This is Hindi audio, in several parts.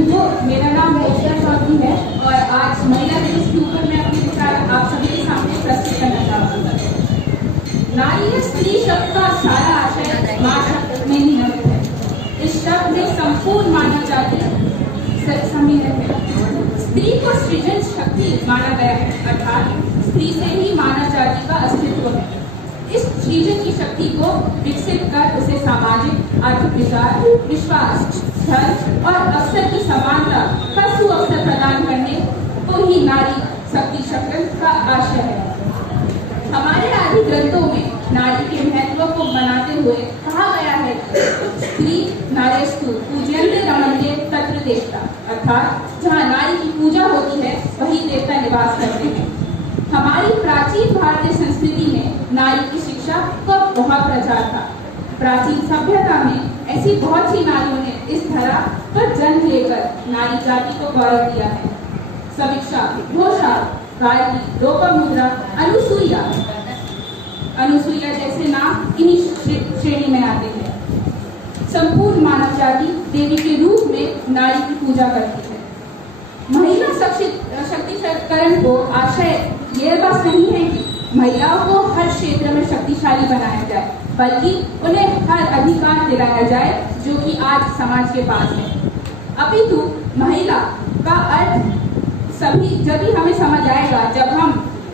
बंधुओं, मेरा नाम मोक्षदा चौधरी है और आज महिला दिवस के ऊपर मैं अपने विचार आप सभी के सामने प्रस्तुत करना चाहूँगा। नारी या स्त्री शब्द का सारा आशय माँ शब्द में निहित है। इस शब्द में संपूर्ण मानव जाति सम्मिलित है। स्त्री को सृजन शक्ति माना गया है, अर्थात स्त्री से ही मानव जाति का अस्तित्व है। इस सृजन की शक्ति को विकसित कर उसे सामाजिक, आर्थिक विश्वास, धर्म और अवसर की समानता का सुअवसर प्रदान करने को ही नारी शक्ति शक्ति का आशय है। हमारे आदि ग्रंथों में नारी के महत्व को बनाते हुए कहा गया है कि स्त्री नारेस्तु पूज्यन्ते रमन्ते तत्र देवता, अर्थात जहाँ नारी की पूजा होती है वही देवता निवास करते हैं। हमारी प्राचीन भारतीय संस्कृति में नारी की शिक्षा का बहुत प्रचार था। प्राचीन सभ्यता में ऐसी बहुत सी नारियों ने इस धरा पर जन्म लेकर नारी जाति को गौरव दिया है। समीक्षा, घोषा, गायत्री, लोपामुद्रा, अनुसुईया जैसे नाम इन्हीं श्रेणी में आते हैं। संपूर्ण मानव जाति देवी के रूप में नारी की पूजा करती है। महिला सशक्तिकरण को आशय यह बस नहीं है कि महिलाओं को हर क्षेत्र में शक्तिशाली बनाया जाए, बल्कि उन्हें हर अधिकार दिलाया जाए जो कि आज समाज के पास है। अपितु महिला का अर्थ जब ही हमें समझ आएगा जब हम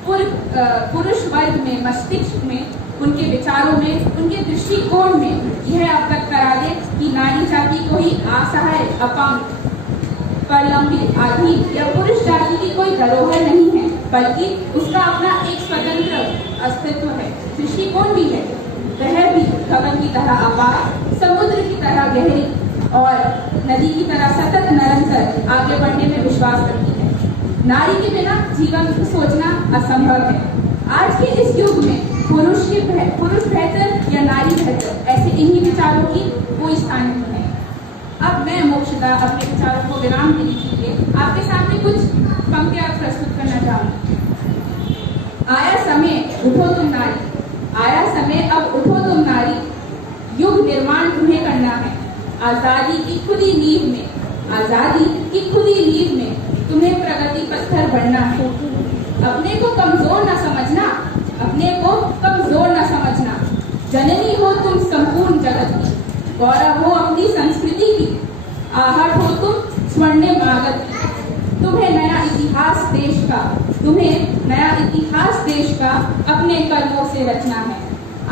पुरुष वर्ग में, मस्तिष्क में, उनके विचारों में, उनके दृष्टिकोण में यह अवगत करा दे कि नारी जाति को ही असहाय, अपंग, परलंबित, आधीन या पुरुष जाति की कोई धरोहर नहीं है, बल्कि उसका अपना एक स्वतंत्र अस्तित्व है, दृष्टिकोण भी है। वह भी गगन की तरह अपार, समुद्र की तरह गहरी और नदी की तरह सतत निरंतर आगे बढ़ने में विश्वास करती है। नारी के बिना जीवन को सोचना असंभव है। आज के इस युग में पुरुष बेहतर या नारी बेहतर, ऐसे इन्हीं विचारों की कोई स्थान नहीं है। अब मैं मोक्षदा अपने विचारों को विराम देने के लिए आपके सामने कुछ पंक्तियां प्रस्तुत करना चाहूंगी। आया समय उठो तुम नारी, आया समय अब उठो तुम नारी, युग निर्माण तुम्हें करना है। आजादी की खुदी नींव में, आजादी की खुदी नींव में तुम्हें प्रगति पत्थर बढ़ना है। अपने को कमजोर न समझना, अपने को कमजोर न समझना। जननी हो तुम संपूर्ण जगत की, गौरव हो अपनी संस्कृति की, आहट हो तुम स्वर्णिम आगत की। तुम्हें नया इतिहास देश का अपने कर्मों से रचना है।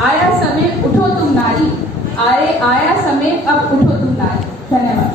आया समय उठो तुम नारी, आया समय अब उठो तुम नारी। धन्यवाद।